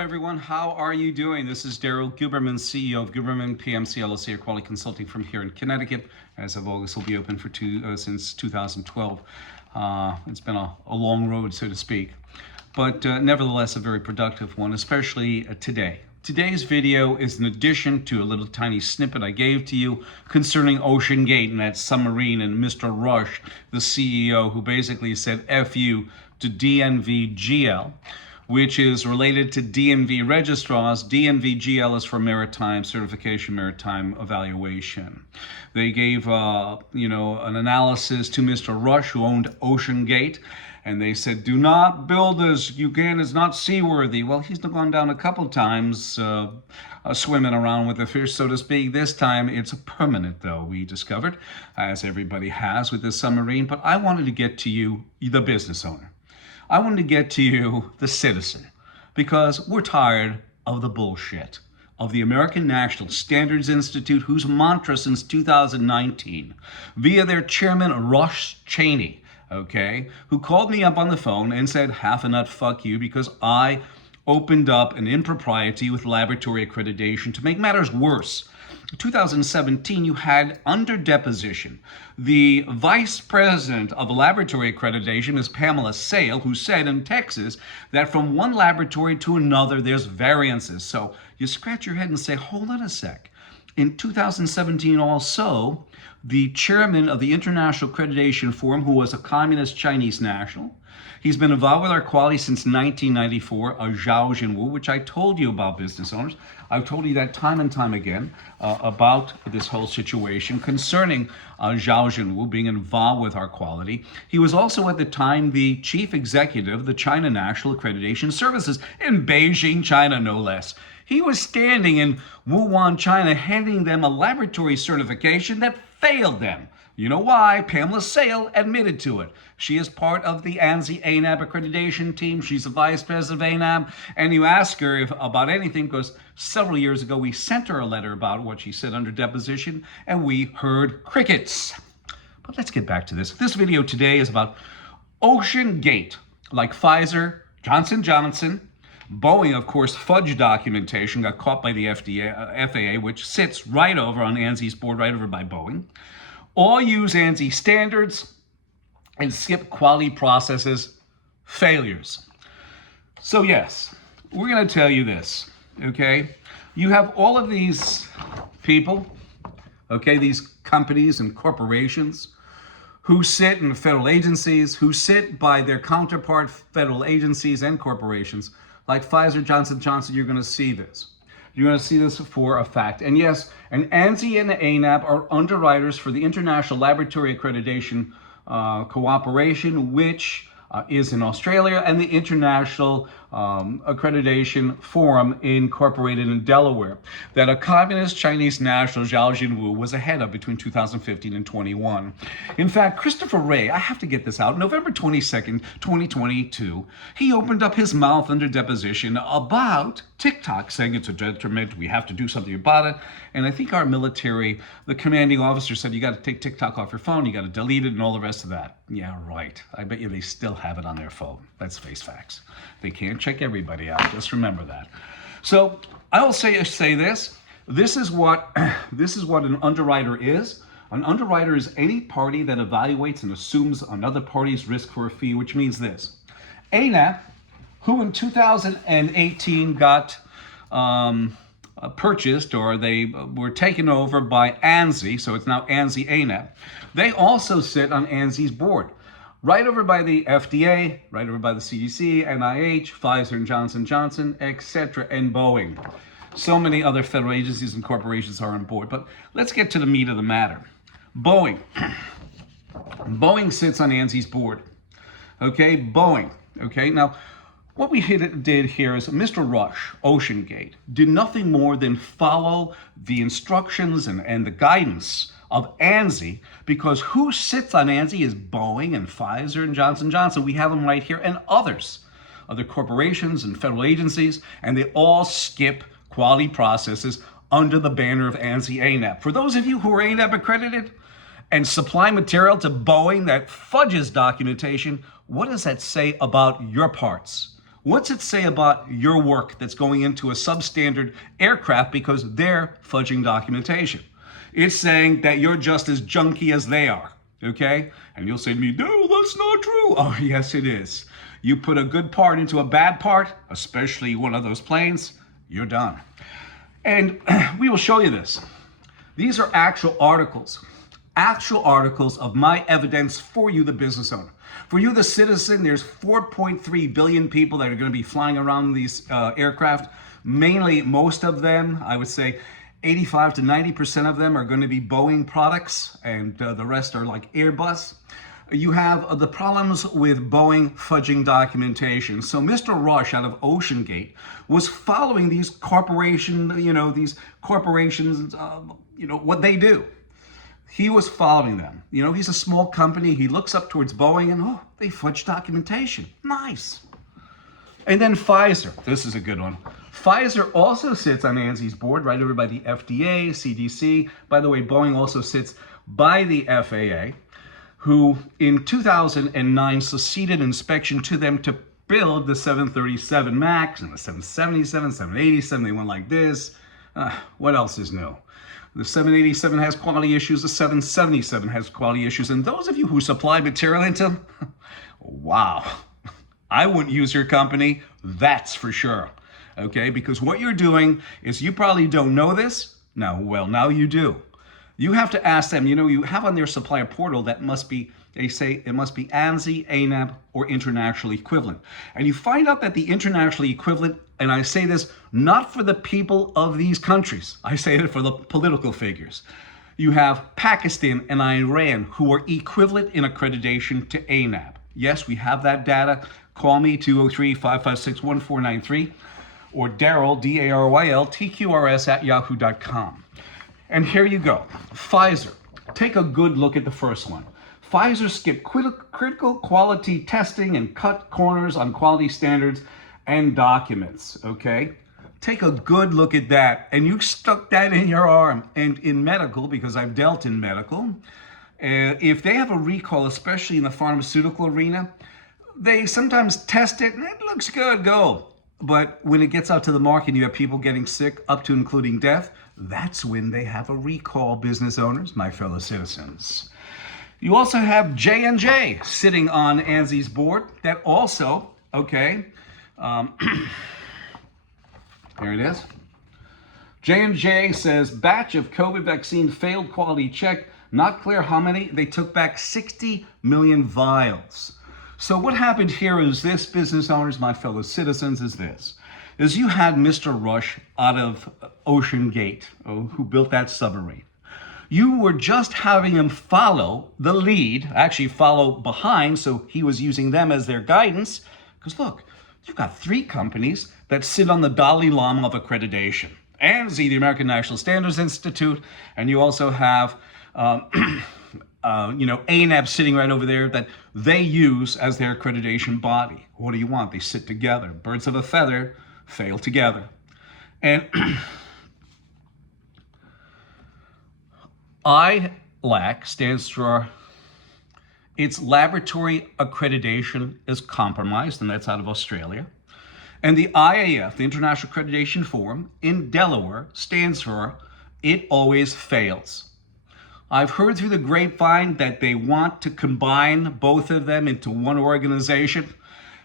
everyone. How are you doing? This is Daryl GUBERMAN, CEO of GUBERMAN PMC LLC, a quality consulting firm here in Connecticut. As of August, will be open for since 2012. It's been a long road, so to speak, but nevertheless a very productive one, especially today. Today's video is an addition to a little tiny snippet I gave to you concerning OceanGate and that submarine and Mr. Rush, the CEO, who basically said F you to DNV-GL, which is related to DNV registrars. DNV-GL is for maritime certification, maritime evaluation. They gave, an analysis to Mr. Rush, who owned OceanGate, and they said, do not build this, Uganda is not seaworthy. Well, he's gone down a couple times swimming around with the fish, so to speak. This time it's permanent, though, we discovered, as everybody has with this submarine. But I wanted to get to you, the business owner. I wanted to get to you, the citizen, because we're tired of the bullshit of the American National Standards Institute, whose mantra since 2019, via their chairman, Rush Cheney, who called me up on the phone and said, half a nut, fuck you, because I opened up an impropriety with laboratory accreditation. To make matters worse, in 2017, you had under deposition the vice president of laboratory accreditation, Ms. Pamela Sale, who said in Texas that from one laboratory to another, there's variances. So you scratch your head and say, hold on a sec. In 2017 also, the chairman of the International Accreditation Forum, who was a communist Chinese national, he's been involved with our quality since 1994, Zhao Jinwu, which I told you about, business owners. I've told you that time and time again about this whole situation concerning Zhao Jinwu being involved with our quality. He was also at the time the chief executive of the China National Accreditation Services in Beijing, China, no less. He was standing in Wuhan, China, handing them a laboratory certification that failed them. You know why? Pamela Sale admitted to it. She is part of the ANSI-ANAB accreditation team. She's the vice president of ANAB. And you ask her about anything, because several years ago we sent her a letter about what she said under deposition, and we heard crickets. But let's get back to this. This video today is about OceanGate, like Pfizer, Johnson & Johnson, Boeing, of course, fudge documentation got caught by the FAA, which sits right over on ANSI's board, right over by Boeing. All use ANSI standards and skip quality processes, failures. So yes, we're going to tell you this, You have all of these people, these companies and corporations who sit in federal agencies, who sit by their counterpart federal agencies and corporations, like Pfizer, Johnson & Johnson. You're going to see this. You're going to see this for a fact. And yes, and ANSI and the ANAB are underwriters for the International Laboratory Accreditation Cooperation, which is in Australia, and the International Accreditation Forum incorporated in Delaware, that a communist Chinese national, Zhao Jinwu, was ahead of between 2015 and 21. In fact, Christopher Wray, I have to get this out, November 22nd, 2022, he opened up his mouth under deposition about TikTok, saying it's a detriment, we have to do something about it. And I think our military, the commanding officer said, you got to take TikTok off your phone, you got to delete it and all the rest of that. Yeah, right. I bet you they still have it on their phone. Let's face facts. They can't check everybody out. Just remember that. So I'll say this. This is what an underwriter is. An underwriter is any party that evaluates and assumes another party's risk for a fee, which means this. ANAB, who in 2018 got purchased, or they were taken over by ANSI, so it's now ANSI-ANAB. They also sit on ANSI's board, right over by the FDA, right over by the CDC, NIH, Pfizer and Johnson & Johnson, etc., and Boeing. So many other federal agencies and corporations are on board. But let's get to the meat of the matter. Boeing. Boeing sits on ANSI's board. Boeing. Now, what we did here is Mr. Rush, OceanGate, did nothing more than follow the instructions and the guidance of ANSI, because who sits on ANSI is Boeing and Pfizer and Johnson & Johnson. We have them right here, and others, other corporations and federal agencies, and they all skip quality processes under the banner of ANSI-ANAB. For those of you who are ANAB accredited and supply material to Boeing that fudges documentation, what does that say about your parts? What's it say about your work that's going into a substandard aircraft because they're fudging documentation? It's saying that you're just as junky as they are, okay? And you'll say to me, no, that's not true. Oh, yes, it is. You put a good part into a bad part, especially one of those planes, you're done. And we will show you this. These are actual articles of my evidence for you, the business owner. For you, the citizen, there's 4.3 billion people that are going to be flying around these aircraft. Mainly, most of them, I would say 85 to 90% of them are going to be Boeing products, and the rest are like Airbus. You have the problems with Boeing fudging documentation. So Mr. Rush out of OceanGate was following these corporations, what they do. He was following them. He's a small company. He looks up towards Boeing and, oh, they fudge documentation. Nice. And then Pfizer. This is a good one. Pfizer also sits on ANSI's board, right over by the FDA, CDC. By the way, Boeing also sits by the FAA, who in 2009 succeeded inspection to them to build the 737 MAX and the 777, 787. They went like this. What else is new? The 787 has quality issues. The 777 has quality issues. And those of you who supply material into them, wow, I wouldn't use your company. That's for sure. Okay, because what you're doing is, you probably don't know this. Now you do. You have to ask them, you have on their supplier portal that must be, they say it must be ANSI-ANAB or international equivalent. And you find out that the international equivalent, and I say this not for the people of these countries, I say it for the political figures. You have Pakistan and Iran who are equivalent in accreditation to ANAB. Yes, we have that data. Call me 203-556-1493 or Daryl, D-A-R-Y-L, TQRS at yahoo.com. And here you go. Pfizer. Take a good look at the first one. Pfizer skipped critical quality testing and cut corners on quality standards and documents, okay? Take a good look at that. And you stuck that in your arm. And in medical, because I've dealt in medical, if they have a recall, especially in the pharmaceutical arena, they sometimes test it and it looks good, go. But when it gets out to the market and you have people getting sick, up to including death, that's when they have a recall, business owners, my fellow citizens. You also have J&J sitting on ANSI's board that also, okay, here it is. J&J says batch of COVID vaccine failed quality check. Not clear how many. They took back 60 million vials. So what happened here is this, business owners, my fellow citizens, is you had Mr. Rush out of OceanGate, who built that submarine. You were just having him follow the lead, actually follow behind, so he was using them as their guidance. Because look, you've got 3 companies that sit on the Dalai Lama of accreditation. ANSI, the American National Standards Institute, and you also have ANAB sitting right over there that they use as their accreditation body. What do you want? They sit together. Birds of a feather fail together. And ILAC stands for its laboratory accreditation is compromised, and that's out of Australia. And the IAF, the International Accreditation Forum in Delaware, stands for it always fails. I've heard through the grapevine that they want to combine both of them into one organization.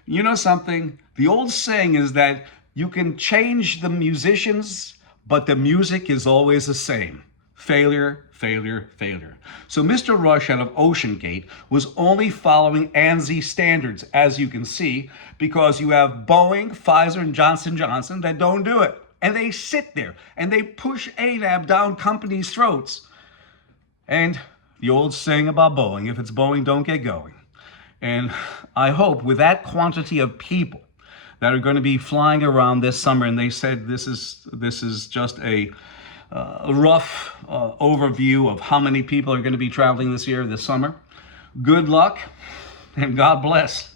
You know something? The old saying is that you can change the musicians, but the music is always the same. Failure, failure, failure. So Mr. Rush out of OceanGate was only following ANSI standards, as you can see, because you have Boeing, Pfizer, and Johnson & Johnson that don't do it. And they sit there and they push ANAB down companies' throats. And the old saying about Boeing, if it's Boeing, don't get going. And I hope with that quantity of people that are going to be flying around this summer, and they said this is just a rough overview of how many people are going to be traveling this summer. Good luck and God bless.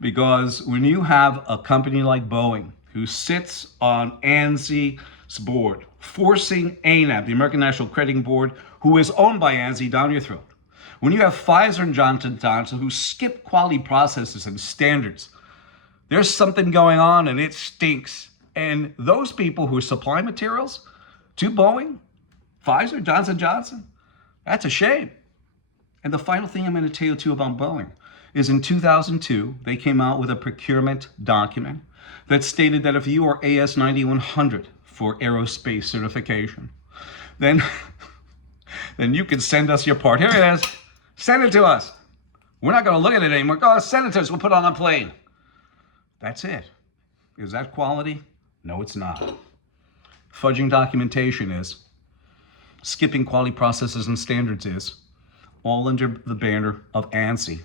Because when you have a company like Boeing who sits on ANSI's board, forcing ANAB, the American National Accrediting Board, who is owned by ANSI, down your throat. When you have Pfizer and Johnson & Johnson who skip quality processes and standards, There's something going on and it stinks. And those people who supply materials to Boeing, Pfizer, Johnson & Johnson, that's a shame. And the final thing I'm going to tell you too about Boeing is in 2002, they came out with a procurement document that stated that if you are AS9100 for aerospace certification, then you can send us your part. Here it is. Send it to us. We're not going to look at it anymore. Go send it to us. We'll put it on a plane. That's it. Is that quality? No, it's not. Fudging documentation is. Skipping quality processes and standards is. All under the banner of ANSI.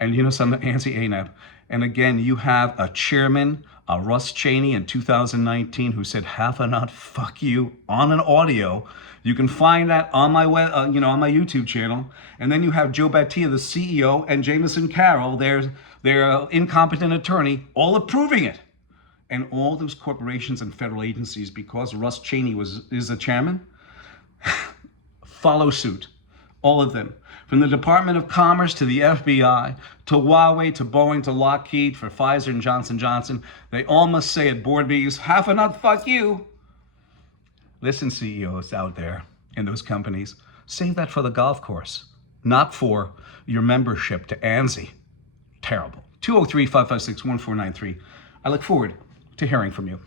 And you know some ANSI-ANAB. And again, you have a chairman, Russ Cheney in 2019, who said half a nut, fuck you, on an audio. You can find that on my web, on my YouTube channel. And then you have Joe Battia, the CEO, and Jameson Carroll, their incompetent attorney, all approving it. And all those corporations and federal agencies, because Russ Cheney is the chairman, follow suit. All of them. From the Department of Commerce to the FBI, to Huawei, to Boeing, to Lockheed, for Pfizer and Johnson & Johnson, they all must say at board meetings, half a nut, fuck you. Listen, CEOs out there in those companies, save that for the golf course, not for your membership to ANSI. Terrible. 203-556-1493. I look forward to hearing from you.